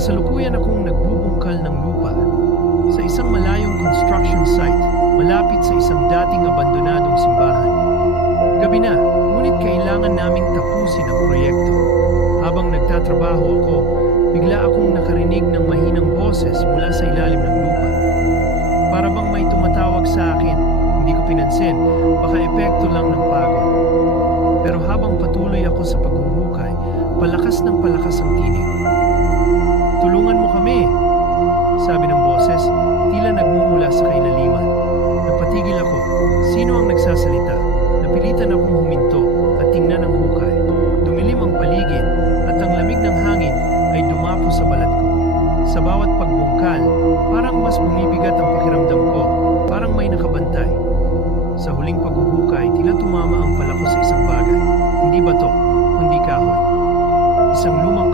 Kasalukuyan akong nagbubungkal ng lupa sa isang malayong construction site malapit sa isang dating abandonadong simbahan. Gabi na, ngunit kailangan naming tapusin ang proyekto. Habang nagtatrabaho ako, bigla akong nakarinig ng mahinang boses mula sa ilalim ng lupa. Para bang may tumatawag sa akin, hindi ko pinansin, baka epekto lang ng pagod. Pero habang patuloy ako sa paghuhukay, palakas ng palakas ang tinig. "Tulungan mo kami," sabi ng boses, tila nagmumula sa kailaliman. Napatigil ako. Sino ang nagsasalita? Napilitan akong huminto at tingnan ang hukay. Dumilim ang paligid at ang lamig ng hangin ay dumapo sa balat ko. Sa bawat pagbungkal, parang mas bumibigat ang pakiramdam ko, parang may nakabantay. Sa huling paghuhukay, tila tumama ang pala ko sa isang bagay. Hindi bato, kundi kahoy. Isang lumang